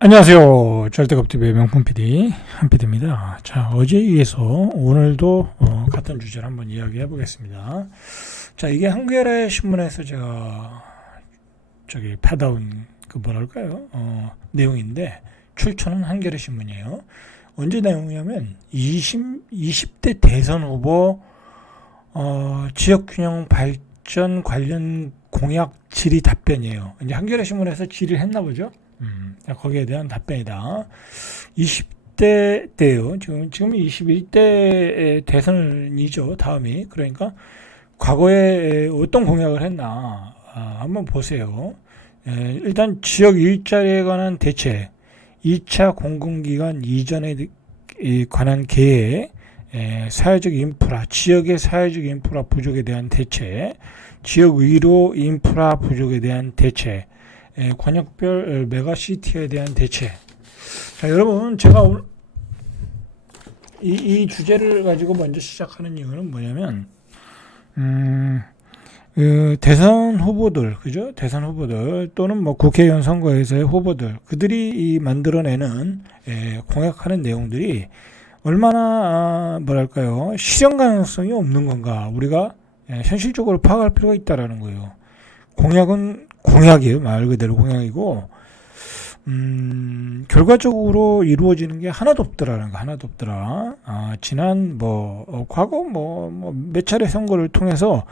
안녕하세요. 절대급TV의 명품 PD 한PD입니다. 자, 어제에 이어서 오늘도 같은 주제를 한번 이야기해 보겠습니다. 자, 이게 한겨레 신문에서 제가 받아온 내용인데 출처는 한겨레 신문이에요. 언제 내용이냐면 20대 대선 후보 지역균형 발전 관련 공약 질의 답변이에요. 이제 한겨레 신문에서 질의를 했나 보죠. 거기에 대한 답변이다. 20대 때요. 지금 21대 대선이죠. 다음이. 그러니까 과거에 어떤 공약을 했나 한번 보세요. 일단 지역 일자리에 관한 대책, 2차 공공기관 이전에 관한 계획, 사회적 인프라, 지역의 사회적 인프라 부족에 대한 대책, 지역 의료 인프라 부족에 대한 대책, 관역별 메가시티에 대한 대책. 자, 여러분, 제가 오늘 이 주제를 가지고 먼저 시작하는 이유는 뭐냐면, 대선 후보들, 그죠? 대선 후보들 또는 뭐 국회의원 선거에서의 후보들, 그들이 만들어내는 공약하는 내용들이 얼마나 실현 가능성이 없는 건가 우리가 현실적으로 파악할 필요가 있다라는 거예요. 공약은 공약이에요. 말 그대로 공약이고, 결과적으로 이루어지는 게 하나도 없더라는 거, 하나도 없더라. 지난 과거 몇 차례 선거를 통해서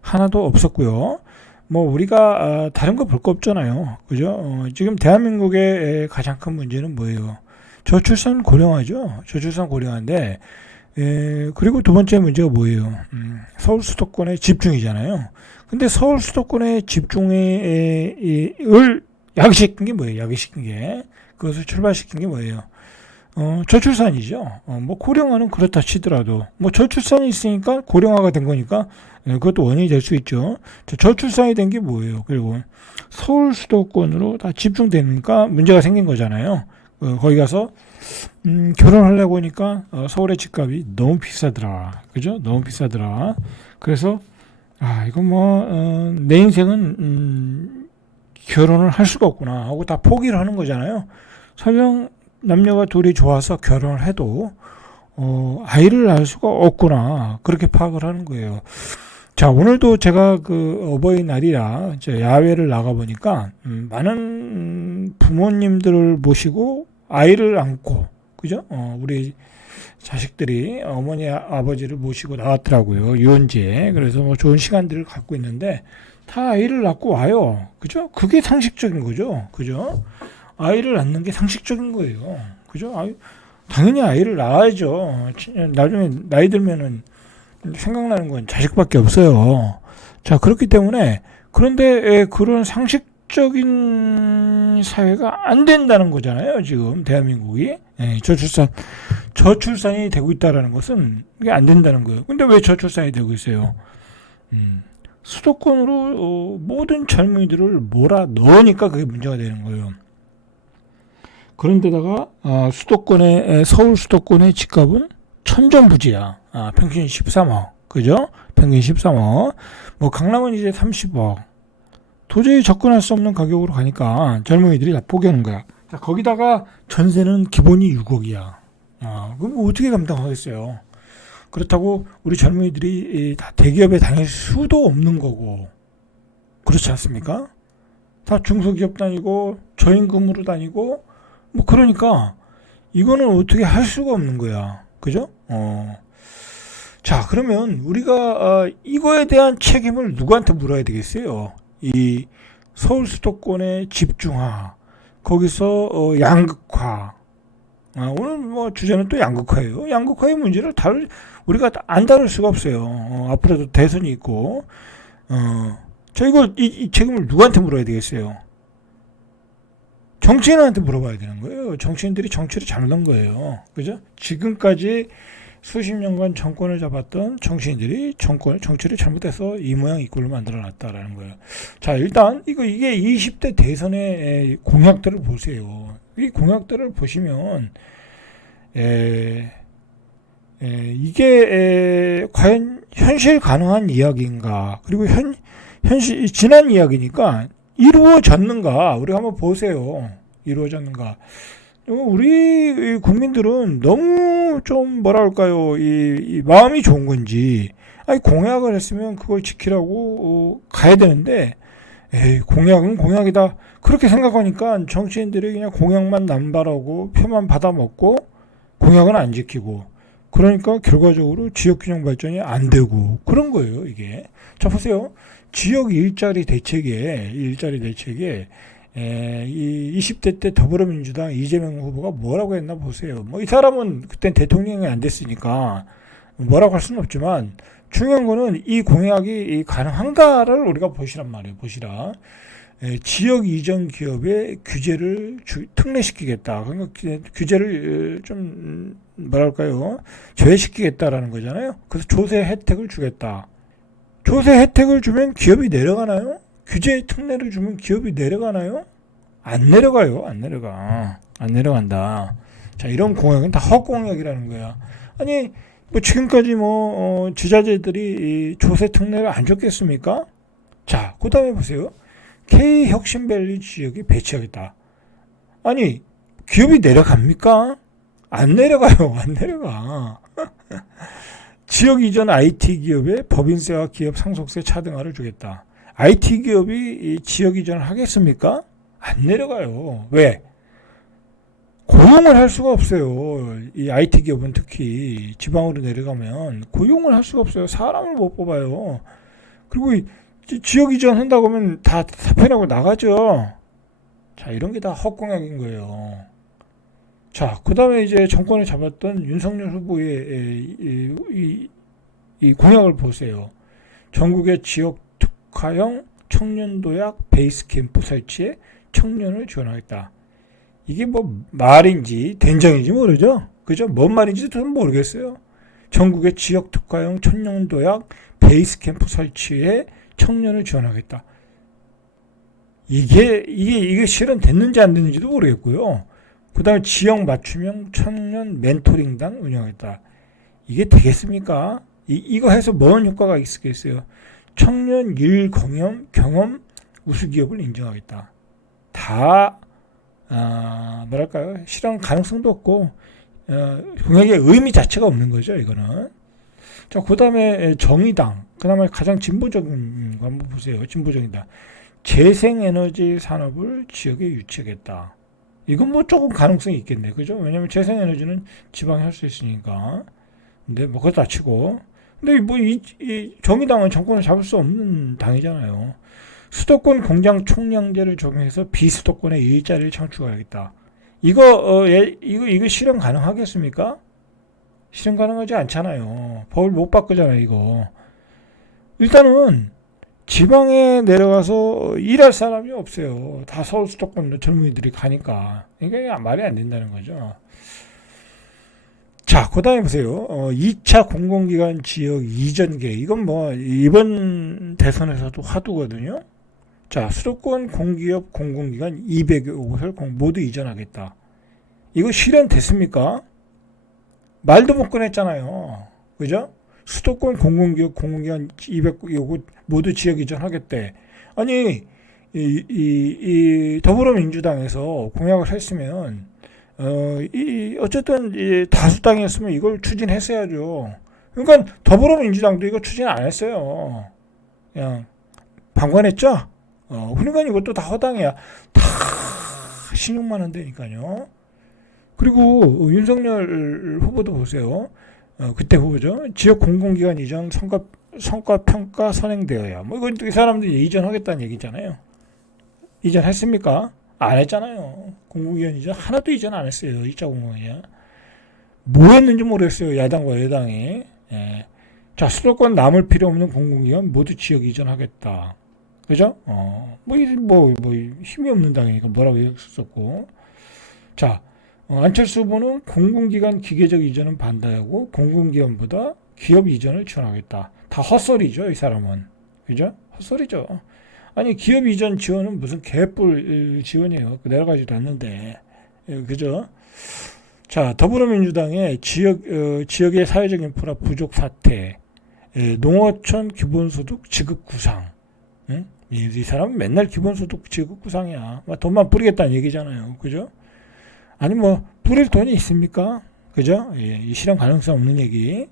하나도 없었고요. 우리가 다른 거 볼 거 없잖아요. 그죠? 지금 대한민국의 가장 큰 문제는 뭐예요? 저출산 고령화죠. 저출산 고령화인데, 그리고 두 번째 문제가 뭐예요? 서울 수도권의 집중이잖아요. 근데 서울 수도권의 집중을 야기시킨 게 뭐예요? 야기시킨 게. 그것을 출발시킨 게 뭐예요? 저출산이죠. 고령화는 그렇다 치더라도, 저출산이 있으니까 고령화가 된 거니까, 그것도 원인이 될 수 있죠. 저출산이 된 게 뭐예요? 그리고 서울 수도권으로 다 집중되니까 문제가 생긴 거잖아요. 거기 가서, 결혼하려고 하니까, 서울의 집값이 너무 비싸더라. 그죠? 너무 비싸더라. 그래서, 내 인생은, 결혼을 할 수가 없구나 하고 다 포기를 하는 거잖아요. 설령 남녀가 둘이 좋아서 결혼을 해도, 아이를 낳을 수가 없구나. 그렇게 파악을 하는 거예요. 자, 오늘도 제가 어버이날이라 야외를 나가보니까, 많은 부모님들을 모시고 아이를 안고, 그죠? 우리 자식들이 어머니 아버지를 모시고 나왔더라고요. 유원지에. 그래서 좋은 시간들을 갖고 있는데 다 아이를 낳고 와요. 그죠? 그게 상식적인 거죠. 그죠? 아이를 낳는 게 상식적인 거예요. 그죠? 당연히 아이를 낳아야죠. 나중에 나이 들면은 생각나는 건 자식밖에 없어요. 자, 그렇기 때문에, 그런데 그런 상식적인 사회가 안 된다는 거잖아요. 지금 대한민국이. 저출산이 되고 있다는 것은 이게 안 된다는 거예요. 근데 왜 저출산이 되고 있어요? 수도권으로 모든 젊은이들을 몰아 넣으니까 그게 문제가 되는 거예요. 그런데다가 서울 수도권의 집값은 천정부지야. 평균 13억. 그죠? 평균 13억. 강남은 이제 30억. 도저히 접근할 수 없는 가격으로 가니까 젊은이들이 다 포기하는 거야. 자, 거기다가 전세는 기본이 6억이야. 그럼 어떻게 감당하겠어요? 그렇다고 우리 젊은이들이 다 대기업에 다닐 수도 없는 거고. 그렇지 않습니까? 다 중소기업 다니고 저임금으로 다니고 그러니까 이거는 어떻게 할 수가 없는 거야. 그죠? 자, 그러면 우리가 이거에 대한 책임을 누구한테 물어야 되겠어요? 이 서울 수도권의 집중화, 거기서 양극화. 오늘 주제는 또 양극화예요. 양극화의 문제를 우리가 안 다룰 수가 없어요. 앞으로도 대선이 있고, 자, 이 책임을 누구한테 물어야 되겠어요? 정치인한테 물어봐야 되는 거예요. 정치인들이 정치를 잘못한 거예요. 그죠? 지금까지 수십 년간 정권을 잡았던 정치인들이 정치를 잘못해서 이 모양 이 꼴로 만들어 놨다라는 거예요. 자, 일단 이게 20대 대선의 공약들을 보세요. 이 공약들을 보시면 이게 과연 현실 가능한 이야기인가? 그리고 지난 이야기니까 이루어졌는가? 우리가 한번 보세요. 이루어졌는가? 우리 국민들은 너무 좀 뭐랄까요, 이 마음이 좋은 건지, 아니 공약을 했으면 그걸 지키라고 가야 되는데, 에이 공약은 공약이다 그렇게 생각하니까 정치인들이 그냥 공약만 남발하고 표만 받아먹고 공약은 안 지키고, 그러니까 결과적으로 지역균형 발전이 안 되고 그런 거예요 이게. 자 보세요, 지역 일자리 대책에 이 20대 때 더불어민주당 이재명 후보가 뭐라고 했나 보세요. 뭐 이 사람은 그땐 대통령이 안 됐으니까 뭐라고 할 수는 없지만, 중요한 거는 이 공약이 가능한가를 우리가 보시란 말이에요. 보시라. 지역 이전 기업의 규제를 특례시키겠다. 그러니까 규제를 좀 뭐랄까요, 제외시키겠다라는 거잖아요. 그래서 조세 혜택을 주겠다. 조세 혜택을 주면 기업이 내려가나요? 규제 특례를 주면 기업이 내려가나요? 안 내려가요. 안 내려간다. 자, 이런 공약은 다 헛공약이라는 거야. 아니 뭐 지금까지 지자체들이 이 조세 특례를 안 줬겠습니까? 자, 그 다음에 보세요. K혁신밸리 지역에 배치하겠다. 아니 기업이 내려갑니까? 안 내려가요. 안 내려가. 지역 이전 IT 기업에 법인세와 기업 상속세 차등화를 주겠다. IT 기업이 지역 이전을 하겠습니까? 안 내려가요. 왜? 고용을 할 수가 없어요. 이 IT 기업은 특히 지방으로 내려가면 고용을 할 수가 없어요. 사람을 못 뽑아요. 그리고 지역 이전 한다고 하면 다 사표라고 나가죠. 자, 이런 게 다 헛공약인 거예요. 자, 그 다음에 이제 정권을 잡았던 윤석열 후보의 이 공약을 보세요. 전국의 지역 특화형 청년도약 베이스 캠프 설치에 청년을 지원하겠다. 이게 뭐 말인지 된장인지 모르죠. 그죠? 뭔 말인지도 저는 모르겠어요. 전국의 지역 특화형 청년도약 베이스 캠프 설치에 청년을 지원하겠다. 이게 실현됐는지 안 됐는지도 모르겠고요. 그 다음에 지역 맞춤형 청년 멘토링단 운영하겠다. 이게 되겠습니까? 이거 해서 뭔 효과가 있겠어요? 청년 일 경험 우수기업을 인정하겠다. 다 뭐랄까요, 실현 가능성도 없고 공약의 의미 자체가 없는 거죠 이거는. 자, 그 다음에 정의당, 그 다음에 가장 진보적인 거 한번 보세요. 진보적이다. 재생에너지 산업을 지역에 유치하겠다. 이건 뭐 조금 가능성이 있겠네, 그죠? 왜냐면 재생에너지는 지방에 할 수 있으니까. 근데 뭐 그것도 다 치고, 근데 뭐 이 정의당은 정권을 잡을 수 없는 당이잖아요. 수도권 공장 총량제를 적용해서 비수도권의 일자리를 창출하겠다. 이거 실현 가능하겠습니까? 실현 가능하지 않잖아요. 법을 못 바꾸잖아요, 이거. 일단은 지방에 내려가서 일할 사람이 없어요. 다 서울 수도권 젊은이들이 가니까. 이게 말이 안 된다는 거죠. 자, 그 다음에 보세요. 2차 공공기관 지역 이전 계획. 이건 뭐 이번 대선에서도 화두거든요. 자, 수도권 공기업 공공기관 200여 곳을 모두 이전하겠다. 이거 실현됐습니까? 말도 못 꺼냈잖아요. 그죠? 수도권 공공기업 공공기관 200여 곳 모두 지역 이전하겠대. 아니 이 더불어민주당에서 공약을 했으면 어쨌든 다수당이었으면 이걸 추진했어야죠. 그러니까 더불어민주당도 이거 추진 안 했어요. 그냥 방관했죠. 그러니까 이것도 다 허당이야. 다 신용만 한다니까요. 그리고 윤석열 후보도 보세요. 그때 후보죠. 지역 공공기관 이전 성과 평가 선행되어야. 뭐 이건 이 사람들이 이전하겠다는 얘기잖아요. 이전했습니까? 안 했잖아요. 공공기관 이전 하나도 이전 안 했어요. 2차 공공기관. 뭐 했는지 모르겠어요. 야당과 여당이. 예. 자, 수도권 남을 필요 없는 공공기관 모두 지역 이전하겠다. 그죠? 뭐 힘이 없는 당이니까 뭐라고 했었고. 자, 안철수 후보는 공공기관 기계적 이전은 반대하고 공공기관보다 기업 이전을 지원하겠다. 다 헛소리죠, 이 사람은. 그죠? 헛소리죠. 아니, 기업 이전 지원은 무슨 개뿔 지원이에요. 내려가지도 않는데. 그죠? 자, 더불어민주당의 지역의 사회적 인프라 부족 사태, 농어촌 기본소득 지급 구상, 이 사람은 맨날 기본소득 지급 구상이야. 돈만 뿌리겠다는 얘기잖아요. 그죠? 아니 뭐 뿌릴 돈이 있습니까? 그죠? 예, 이 실현 가능성 없는 얘기.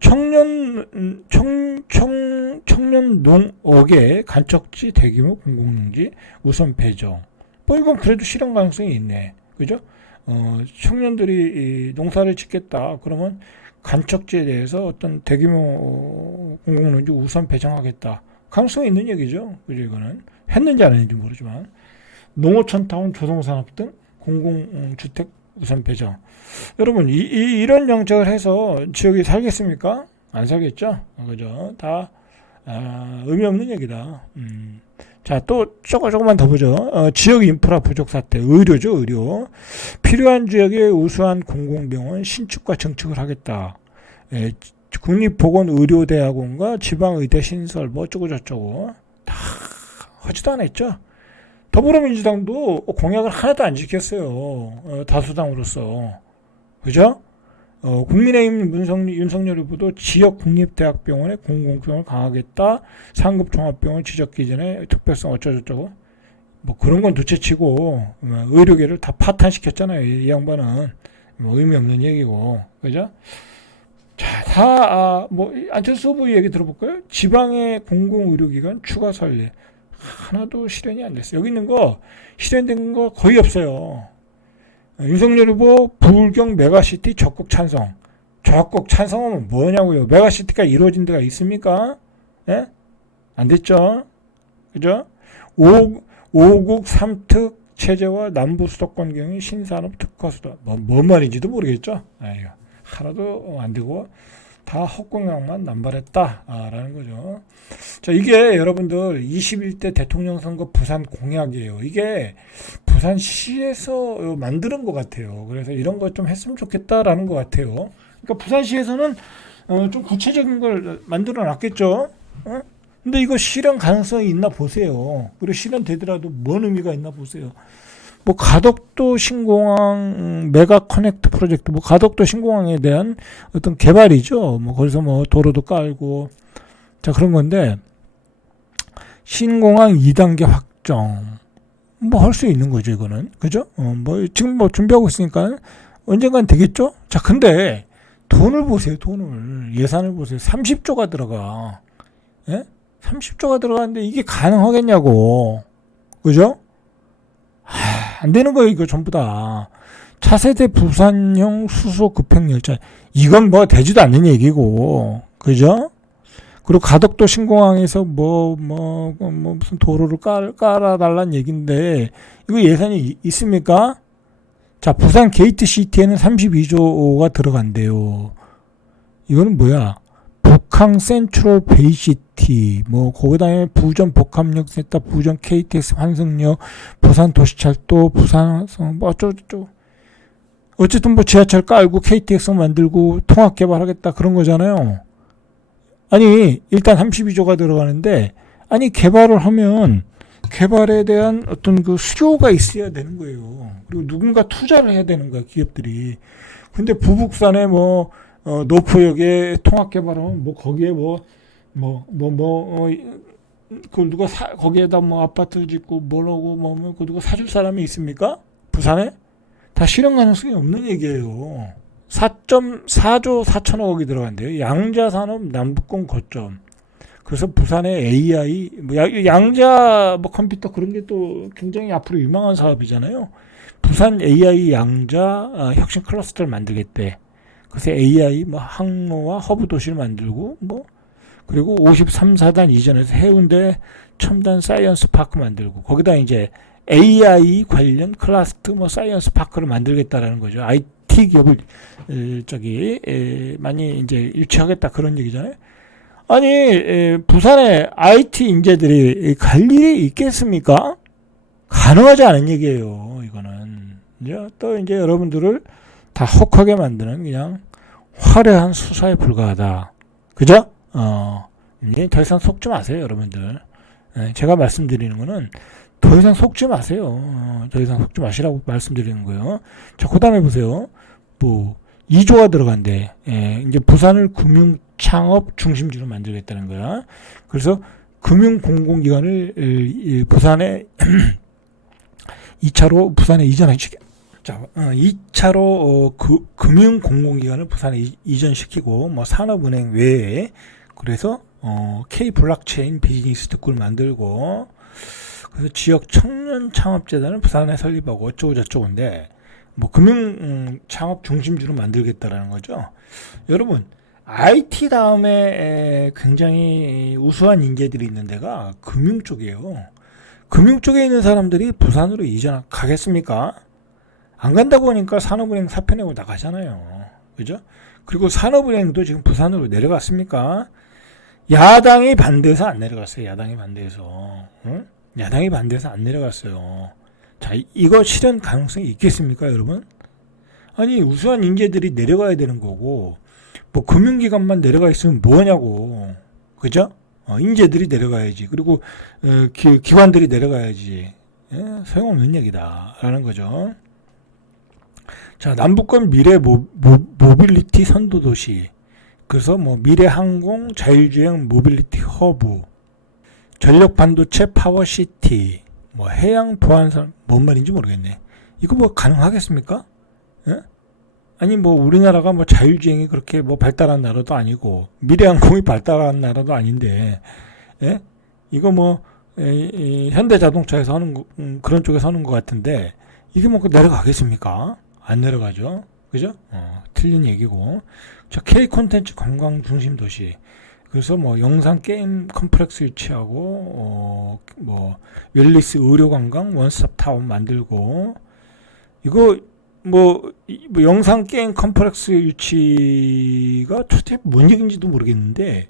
청년 농업의 간척지 대규모 공공농지 우선 배정. 뭐 이건 그래도 실현 가능성이 있네. 그죠? 청년들이 농사를 짓겠다. 그러면 간척지에 대해서 어떤 대규모 공공농지 우선 배정하겠다. 가능성이 있는 얘기죠. 그죠? 이거는 했는지 안 했는지 모르지만 농어촌타운 조성산업 등 공공주택 우선 배정. 여러분 이런 정책을 해서 지역이 살겠습니까? 안 살겠죠? 그죠? 다 의미 없는 얘기다. 자, 또 조금만 더 보죠. 지역 인프라 부족 사태, 의료죠, 의료. 필요한 지역에 우수한 공공병원 신축과 증축을 하겠다. 예, 국립보건의료대학원과 지방의대 신설 뭐 어쩌고 저쩌고 다 하지도 않았죠. 더불어민주당도 공약을 하나도 안 지켰어요. 다수당으로서. 그죠? 국민의힘 윤석열 후보도 지역 국립대학병원에 공공성을 강화하겠다. 상급 종합병원 지적 기준에 특별성 어쩌고저쩌고. 뭐 그런 건 둘째치고 의료계를 다 파탄시켰잖아요. 이 양반은 뭐 의미 없는 얘기고. 그죠? 자, 뭐 안철수 후보 얘기 들어볼까요? 지방의 공공의료기관 추가 설립. 하나도 실현이 안 됐어요. 여기 있는 거 실현된 거 거의 없어요. 윤석열 후보 부울경 메가시티 적극 찬성. 적극 찬성하면 뭐냐고요. 메가시티가 이루어진 데가 있습니까? 예? 안 됐죠. 그죠? 5국 3특 체제와 남부 수도권 경의 신산업 특화 수도. 뭔 말인지도 모르겠죠. 아이고, 하나도 안 되고 다 헛공약만 남발했다라는 거죠. 자, 이게 여러분들 21대 대통령 선거 부산 공약이에요. 이게 부산시에서 만드는 것 같아요. 그래서 이런 거 좀 했으면 좋겠다라는 것 같아요. 그러니까 부산시에서는 좀 구체적인 걸 만들어 놨겠죠. 근데 이거 실현 가능성이 있나 보세요. 그리고 실현되더라도 뭔 의미가 있나 보세요. 뭐 가덕도 신공항 메가 커넥트 프로젝트, 뭐 가덕도 신공항에 대한 어떤 개발이죠. 뭐 거기서 뭐 도로도 깔고 자 그런 건데 신공항 2단계 확정 뭐 할 수 있는 거죠 이거는. 그죠? 뭐 지금 뭐 준비하고 있으니까 언젠간 되겠죠. 자 근데 돈을 보세요. 돈을 예산을 보세요. 30조가 들어가. 예? 30조가 들어가는데 이게 가능하겠냐고. 그죠? 안 되는 거예요, 이거 전부 다. 차세대 부산형 수소 급행열차. 이건 뭐 되지도 않는 얘기고. 그죠? 그리고 가덕도 신공항에서 무슨 도로를 깔아달라는 얘기인데, 이거 예산이 있습니까? 자, 부산 게이트시티에는 32조가 들어간대요. 이거는 뭐야? 북항 센트럴 베이시티, 뭐, 거기다가 부전 복합력센터, 부전 KTX 환승역, 부산 도시철도, 부산, 뭐, 어쩌고저쩌고. 어쨌든 뭐 지하철 깔고 KTX 만들고 통합 개발하겠다 그런 거잖아요. 아니, 일단 32조가 들어가는데, 아니, 개발을 하면, 개발에 대한 어떤 그 수요가 있어야 되는 거예요. 그리고 누군가 투자를 해야 되는 거야, 기업들이. 근데 부북산에 뭐, 노포역에 통합 개발하면 뭐 거기에 그 누가 거기에다 뭐 아파트를 짓고 뭐라고 그 누가 사줄 사람이 있습니까? 부산에? 다 실현 가능성이 없는 얘기예요. 4.4조 4천억이 들어간대요. 양자산업 남북권 거점. 그래서 부산의 AI, 뭐 양자 뭐 컴퓨터 그런 게 또 굉장히 앞으로 유망한 사업이잖아요. 부산 AI 양자 혁신 클러스터를 만들겠대. 그래서 AI 뭐 항로와 허브 도시를 만들고 뭐 그리고 53사단 이전에서 해운대 첨단 사이언스 파크 만들고 거기다 이제 AI 관련 클러스터 뭐 사이언스 파크를 만들겠다라는 거죠. IT 기업을 많이 이제 유치하겠다 그런 얘기잖아요. 아니 부산에 IT 인재들이 갈 일이 있겠습니까? 가능하지 않은 얘기예요. 이거는 이제 또 이제 여러분들을 다 혹하게 만드는 그냥 화려한 수사에 불과하다. 그죠? 이제 더 이상 속지 마세요, 여러분들. 제가 말씀드리는 거는 더 이상 속지 마세요. 더 이상 속지 마시라고 말씀드리는 거예요. 자, 그 다음에 보세요. 뭐 2조가 들어간대. 이제 부산을 금융 창업 중심지로 만들겠다는 거야. 그래서 금융공공기관을 부산에 2차로 부산에 이전시키. 자, 2차로 금융공공기관을 부산에 이전시키고 뭐 산업은행 외에 그래서 K 블록체인 비즈니스 특구를 만들고 그래서 지역 청년 창업재단을 부산에 설립하고 어쩌고 저쩌고인데 뭐 금융 창업 중심지로 만들겠다라는 거죠. 여러분 IT 다음에 굉장히 우수한 인재들이 있는 데가 금융 쪽이에요. 금융 쪽에 있는 사람들이 부산으로 이전 가겠습니까? 안 간다고 하니까 산업은행 사표 내고 나가잖아요. 그죠? 그리고 산업은행도 지금 부산으로 내려갔습니까? 야당이 반대해서 안 내려갔어요. 야당이 반대해서. 응? 야당이 반대해서 안 내려갔어요. 자, 이거 실현 가능성이 있겠습니까, 여러분? 아니, 우수한 인재들이 내려가야 되는 거고, 뭐, 금융기관만 내려가 있으면 뭐냐고. 그죠? 인재들이 내려가야지. 그리고, 기관들이 내려가야지. 예? 소용없는 얘기다. 라는 거죠. 자, 남북권 미래 모빌리티 선도도시. 그래서 뭐, 미래 항공, 자율주행 모빌리티 허브, 전력 반도체 파워시티, 뭐 해양 보안선 뭔 말인지 모르겠네. 이거 뭐 가능하겠습니까? 예? 아니 뭐 우리나라가 뭐 자율주행이 그렇게 뭐 발달한 나라도 아니고 미래항공이 발달한 나라도 아닌데, 예? 이거 뭐 현대자동차에서 하는 그런 쪽에서 하는 것 같은데 이게 뭐 내려가겠습니까? 안 내려가죠. 그죠? 틀린 얘기고. 자, K 콘텐츠 관광 중심 도시. 그래서 뭐 영상 게임 컴플렉스 유치하고 뭐 웰리스 의료 관광 원스톱 타운 만들고 이거 뭐 영상 게임 컴플렉스 유치가 도대체 뭔 얘기인지도 모르겠는데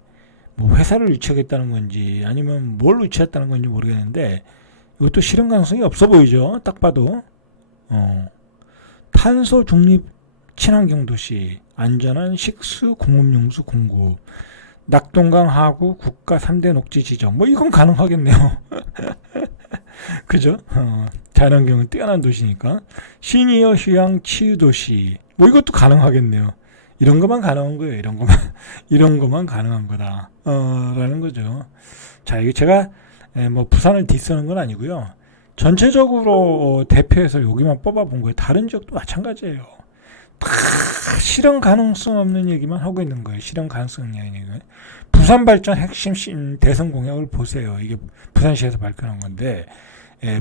뭐 회사를 유치하겠다는 건지 아니면 뭘 유치했다는 건지 모르겠는데 이것도 실현 가능성이 없어 보이죠. 딱 봐도. 탄소 중립 친환경 도시, 안전한 식수 공업용수 공급, 낙동강 하구 국가 3대 녹지 지정. 뭐 이건 가능하겠네요. 그죠? 자연환경은 뛰어난 도시니까. 시니어 휴양 치유 도시. 뭐 이것도 가능하겠네요. 이런 것만 가능한 거예요. 이런 것만 이런 것만 가능한 거다. 라는 거죠. 자, 이게 제가 뭐 부산을 디스하는 건 아니고요. 전체적으로 대표해서 여기만 뽑아본 거예요. 다른 지역도 마찬가지예요. 다 실현 가능성 없는 얘기만 하고 있는 거예요. 실현 가능성 없는 얘기. 부산 발전 핵심 대선 공약을 보세요. 이게 부산시에서 발표한 건데,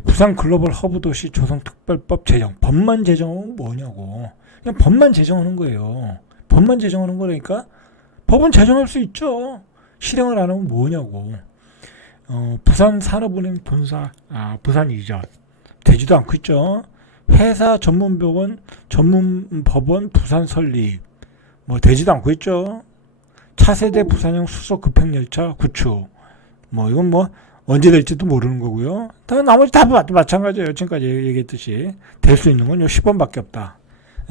부산 글로벌 허브 도시 조성특별법 제정. 법만 제정하면 뭐냐고. 그냥 법만 제정하는 거예요. 법만 제정하는 거니까 법은 제정할 수 있죠. 실행을 안 하면 뭐냐고. 부산 산업은행 본사 부산 이전 되지도 않고 있죠. 회사 전문법원 부산 설립 뭐 되지도 않고 있죠. 차세대 부산형 수소 급행열차 구축 뭐 이건 뭐 언제 될지도 모르는 거고요. 나머지 다 마찬가지예요. 지금까지 얘기했듯이 될 수 있는 건 요 10번밖에 없다.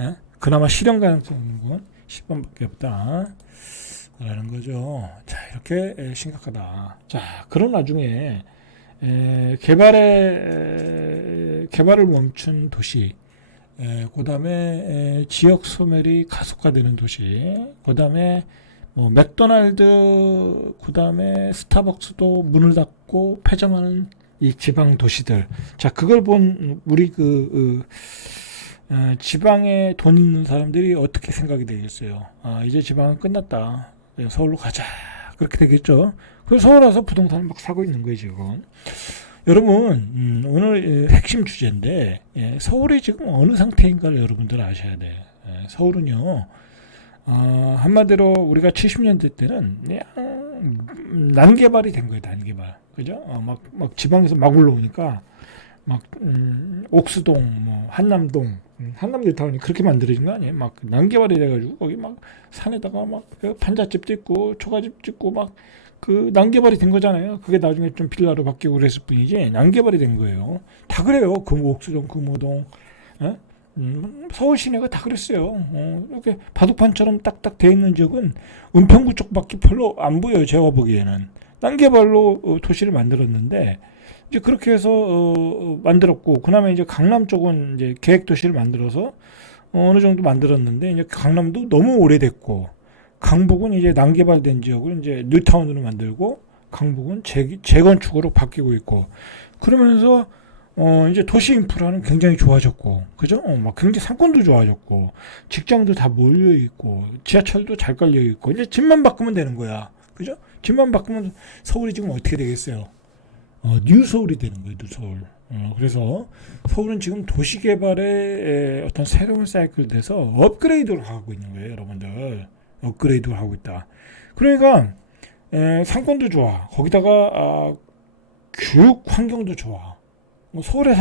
예? 그나마 실현 가능성 있는 건 10번밖에 없다. 라는 거죠. 자, 이렇게 심각하다. 자, 그런 와중에 개발을 멈춘 도시, 그 다음에 지역 소멸이 가속화되는 도시, 그 다음에 뭐 맥도날드, 그 다음에 스타벅스도 문을 닫고 폐점하는 이 지방 도시들. 자, 그걸 본 우리 지방에 돈 있는 사람들이 어떻게 생각이 되겠어요? 이제 지방은 끝났다. 서울로 가자. 그렇게 되겠죠. 그래서 서울 와서 부동산을 막 사고 있는 거예요, 지금. 여러분, 오늘 핵심 주제인데, 서울이 지금 어느 상태인가를 여러분들 아셔야 돼. 서울은요, 한마디로 우리가 70년대 때는 그냥 난개발이 된 거예요, 난개발. 그죠? 막 지방에서 막 올라오니까, 옥수동, 뭐, 한남동, 한남대타운이 그렇게 만들어진 거 아니에요? 막 난개발이 돼가지고 거기 막 산에다가 막 판잣집 짓고 초가집 짓고 막 그 난개발이 된 거잖아요. 그게 나중에 좀 빌라로 바뀌고 그랬을 뿐이지 난개발이 된 거예요. 다 그래요. 옥수동, 금호동, 서울 시내가 다 그랬어요. 이렇게 바둑판처럼 딱딱 돼 있는 지역은 은평구 쪽밖에 별로 안 보여요. 제가 보기에는 난개발로 도시를 만들었는데. 이제 그렇게 해서 만들었고, 그다음에 이제 강남 쪽은 이제 계획 도시를 만들어서 어느 정도 만들었는데 이제 강남도 너무 오래됐고, 강북은 이제 난개발된 지역을 이제 뉴타운으로 만들고, 강북은 재건축으로 바뀌고 있고, 그러면서 이제 도시 인프라는 굉장히 좋아졌고, 그죠? 막 굉장히 상권도 좋아졌고, 직장도 다 몰려 있고, 지하철도 잘 깔려 있고, 이제 집만 바꾸면 되는 거야, 그죠? 집만 바꾸면 서울이 지금 어떻게 되겠어요? 뉴 서울이 되는 거예요, 뉴 서울. 그래서 서울은 지금 도시 개발의 어떤 새로운 사이클 돼서 업그레이드를 하고 있는 거예요, 여러분들. 업그레이드를 하고 있다. 그러니까 상권도 좋아. 거기다가 교육 환경도 좋아. 뭐 서울에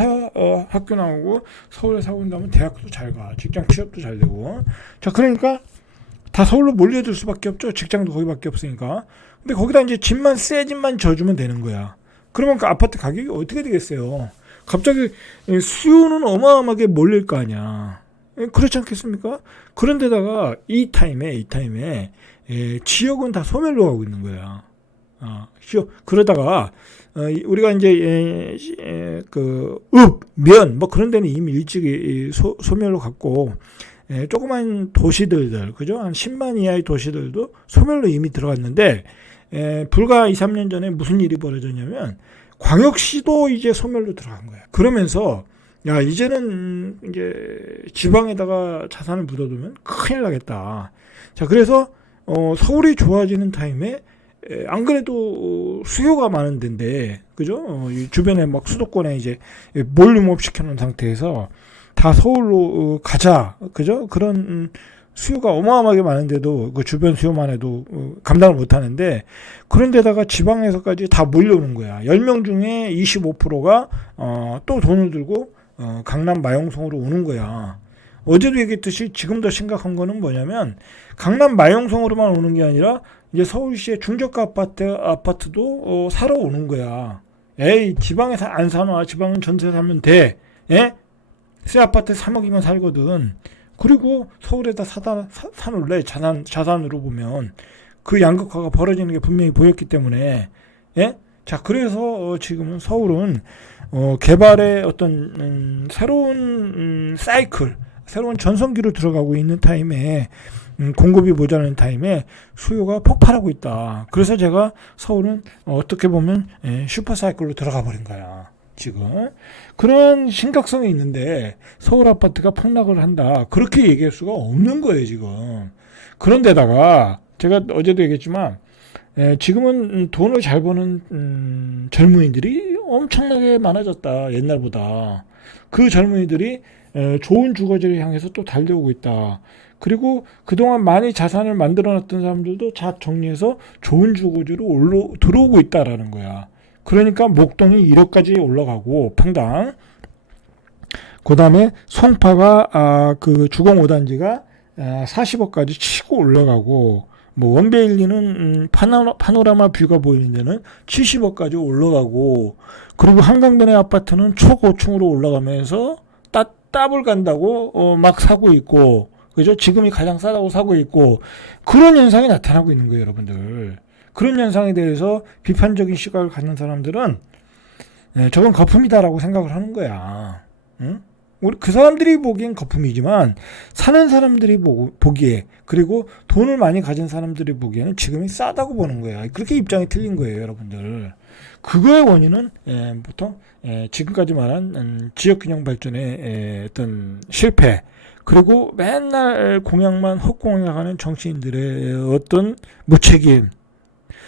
학교 나오고 서울에 살고 온다면 대학도 잘 가. 직장 취업도 잘 되고. 자, 그러니까 다 서울로 몰려들 수밖에 없죠. 직장도 거기밖에 없으니까. 근데 거기다 이제 집만 새 집만 져주면 되는 거야. 그러면 그 아파트 가격이 어떻게 되겠어요? 갑자기 수요는 어마어마하게 몰릴 거 아니야. 그렇지 않겠습니까? 그런데다가 이 타임에 지역은 다 소멸로 가고 있는 거야. 그러다가 우리가 이제 면 뭐 그런 데는 이미 일찍이 소멸로 갔고, 조그만 도시들들, 그죠? 한 10만 이하의 도시들도 소멸로 이미 들어갔는데, 불과 2, 3년 전에 무슨 일이 벌어졌냐면 광역시도 이제 소멸로 들어간 거야. 그러면서 야, 이제는 이제 지방에다가 자산을 묻어두면 큰일 나겠다. 자, 그래서 서울이 좋아지는 타임에 안 그래도 수요가 많은 데인데, 그죠? 이 주변에 막 수도권에 이제 몰림업 시켜놓은 상태에서 다 서울로 가자, 그죠? 그런 수요가 어마어마하게 많은데도 그 주변 수요만 해도 감당을 못 하는데, 그런데다가 지방에서까지 다 몰려오는 거야. 10명 중에 25%가 또 돈을 들고 강남 마용성으로 오는 거야. 어제도 얘기했듯이 지금 더 심각한 거는 뭐냐면, 강남 마용성으로만 오는 게 아니라 이제 서울시의 중저가 아파트도 사러 오는 거야. 에이, 지방에서 안 사놔. 지방은 전세 사면 돼. 예? 새 아파트 3억이면 살거든. 그리고 서울에다 사놓을래. 자산으로 보면 그 양극화가 벌어지는 게 분명히 보였기 때문에. 예? 자, 그래서 지금은 서울은 개발의 어떤 새로운 사이클, 새로운 전성기로 들어가고 있는 타임에, 공급이 모자라는 타임에 수요가 폭발하고 있다. 그래서 제가 서울은 어떻게 보면 슈퍼사이클로 들어가 버린 거야. 지금 그런 심각성이 있는데 서울 아파트가 폭락을 한다, 그렇게 얘기할 수가 없는 거예요 지금. 그런데다가 제가 어제도 얘기했지만, 지금은 돈을 잘 버는 젊은이들이 엄청나게 많아졌다, 옛날보다. 그 젊은이들이 좋은 주거지를 향해서 또 달려오고 있다. 그리고 그동안 많이 자산을 만들어놨던 사람들도 자 정리해서 좋은 주거지로 들어오고 있다라는 거야. 그러니까 목동이 1억까지 올라가고, 평당. 그 다음에 송파가 그 주공 5단지가 40억까지 치고 올라가고, 뭐 원베일리는 파노라마 뷰가 보이는 데는 70억까지 올라가고, 그리고 한강변의 아파트는 초고층으로 올라가면서 따블 간다고 막 사고 있고, 그죠? 지금이 가장 싸다고 사고 있고, 그런 현상이 나타나고 있는 거예요, 여러분들. 그런 현상에 대해서 비판적인 시각을 갖는 사람들은 저건 거품이다라고 생각을 하는 거야. 응? 그 사람들이 보기엔 거품이지만 사는 사람들이 보기에, 그리고 돈을 많이 가진 사람들이 보기에는 지금이 싸다고 보는 거야. 그렇게 입장이 틀린 거예요, 여러분들. 그거의 원인은 보통 지금까지 말한 지역균형 발전의 어떤 실패, 그리고 맨날 공약만 헛공약하는 정치인들의 어떤 무책임.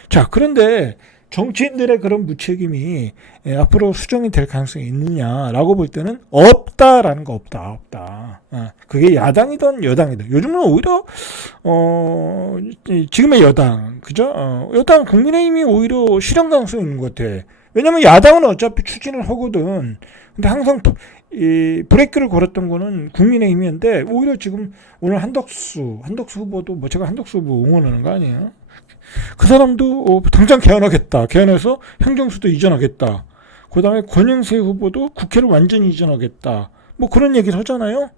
자, 그런데 정치인들의 그런 무책임이 앞으로 수정이 될 가능성이 있느냐라고 볼 때는 없다라는 거. 없다. 그게 야당이든 여당이든. 요즘은 오히려 지금의 여당, 그죠? 여당 국민의힘이 오히려 실현 가능성이 있는 것 같아. 왜냐면 야당은 어차피 추진을 하거든. 근데 항상 이 브레이크를 걸었던 거는 국민의힘이었는데, 오히려 지금 오늘 한덕수 후보도, 뭐 제가 한덕수 후보 응원하는 거 아니에요? 그 사람도 당장 개헌하겠다. 개헌해서 행정수도 이전하겠다. 그 다음에 권영세 후보도 국회를 완전히 이전하겠다. 뭐 그런 얘기를 하잖아요.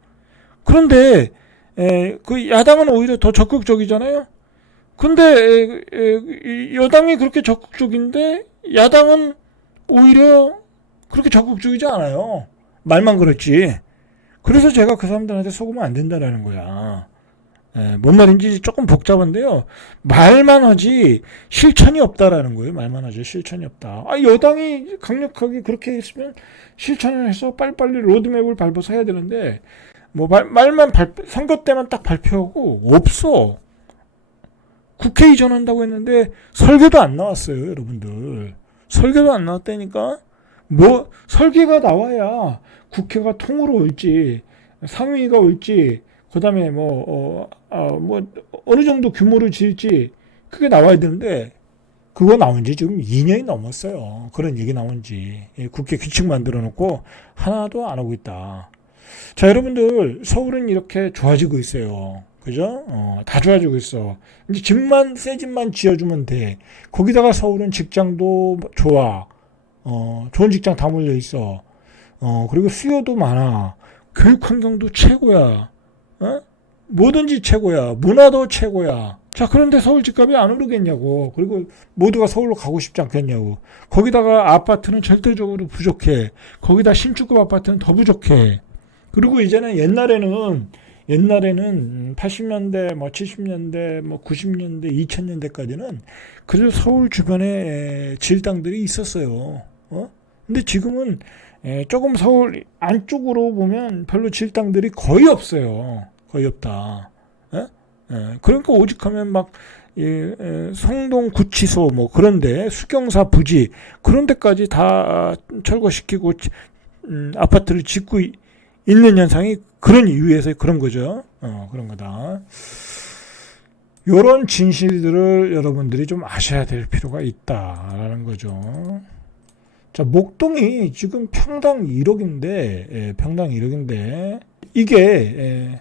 그런데 그 야당은 오히려 더 적극적이잖아요. 근데 여당이 그렇게 적극적인데 야당은 오히려 그렇게 적극적이지 않아요. 말만 그렇지. 그래서 제가 그 사람들한테 속으면 안 된다라는 거야. 뭔 말인지 조금 복잡한데요. 말만 하지 실천이 없다라는 거예요. 말만 하지 실천이 없다. 여당이 강력하게 그렇게 했으면 실천을 해서 빨리빨리 로드맵을 밟아서 해야 되는데 뭐 말만 선거 때만 딱 발표하고 없어. 국회 이전한다고 했는데 설계도 안 나왔어요, 여러분들. 설계도 안 나왔다니까. 뭐 설계가 나와야 국회가 통으로 올지 상임위가 올지 그다음에 뭐 어느 정도 규모를 지을지 그게 나와야 되는데 그거 나온 지 지금 2년이 넘었어요. 그런 얘기 나온 지. 국회 규칙 만들어 놓고 하나도 안 하고 있다. 자, 여러분들 서울은 이렇게 좋아지고 있어요. 그죠? 다 좋아지고 있어. 이제 새 집만 지어주면 돼. 거기다가 서울은 직장도 좋아. 좋은 직장 다 몰려 있어. 그리고 수요도 많아. 교육 환경도 최고야. 뭐든지 최고야. 문화도 최고야. 자, 그런데 서울 집값이 안 오르겠냐고. 그리고 모두가 서울로 가고 싶지 않겠냐고. 거기다가 아파트는 절대적으로 부족해. 거기다 신축급 아파트는 더 부족해. 그리고 이제는 옛날에는 80년대, 뭐 70년대, 뭐 90년대, 2000년대까지는 그래도 서울 주변에 질당들이 있었어요. 근데 지금은 조금 서울 안쪽으로 보면 별로 질당들이 거의 없어요. 거의 없다. 그러니까 오직하면 막 성동 구치소 뭐 그런데 수경사 부지 그런 데까지 다 철거시키고 아파트를 짓고 있는 현상이 그런 이유에서 그런 거죠. 그런 거다. 이런 진실들을 여러분들이 좀 아셔야 될 필요가 있다라는 거죠. 자, 목동이 지금 평당 1억인데, 이게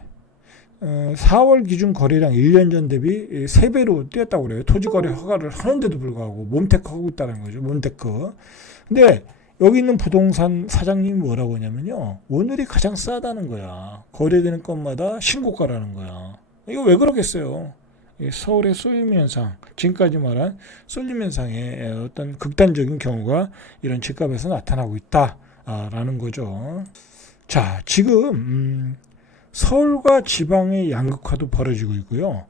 4월 기준 거래량 1년 전 대비 3배로 뛰었다고 그래요. 토지거래 허가를 하는데도 불구하고 몸테크 하고 있다는 거죠. 몸테크. 근데 여기 있는 부동산 사장님이 뭐라고 하냐면요. 오늘이 가장 싸다는 거야. 거래되는 것마다 신고가라는 거야. 이거 왜 그러겠어요? 서울의 쏠림 현상, 지금까지 말한 쏠림 현상의 어떤 극단적인 경우가 이런 집값에서 나타나고 있다라는 거죠. 자, 지금 서울과 지방의 양극화도 벌어지고 있고요.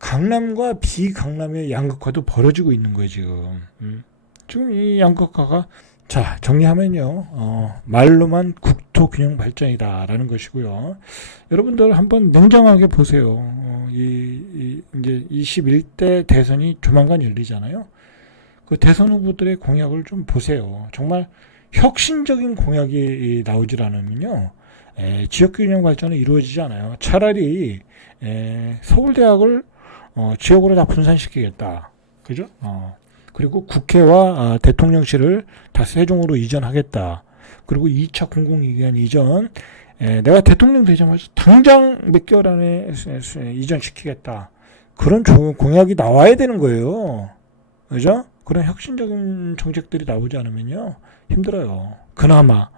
강남과 비강남의 양극화도 벌어지고 있는 거예요, 지금. 지금 이 양극화가 자, 정리하면요. 말로만 국토균형 발전이다라는 것이고요. 여러분들 한번 냉정하게 보세요. 이제 21대 대선이 조만간 열리잖아요. 그 대선 후보들의 공약을 좀 보세요. 정말 혁신적인 공약이 나오질 않으면요. 지역균형 발전은 이루어지지 않아요. 차라리 서울대학을 지역으로 다 분산시키겠다. 그죠? 그리고 국회와 대통령실을 다 세종으로 이전하겠다. 그리고 2차 공공기관 이전, 내가 대통령 되자마자 당장 몇 개월 안에 이전시키겠다. 그런 좋은 공약이 나와야 되는 거예요. 그죠? 그런 혁신적인 정책들이 나오지 않으면요. 힘들어요. 그나마.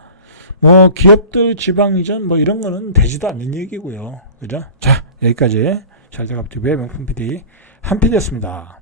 뭐, 기업들 지방 이전 뭐 이런 거는 되지도 않는 얘기고요. 그죠? 자, 여기까지 잘돼갑TV의 명품 PD 한 PD였습니다.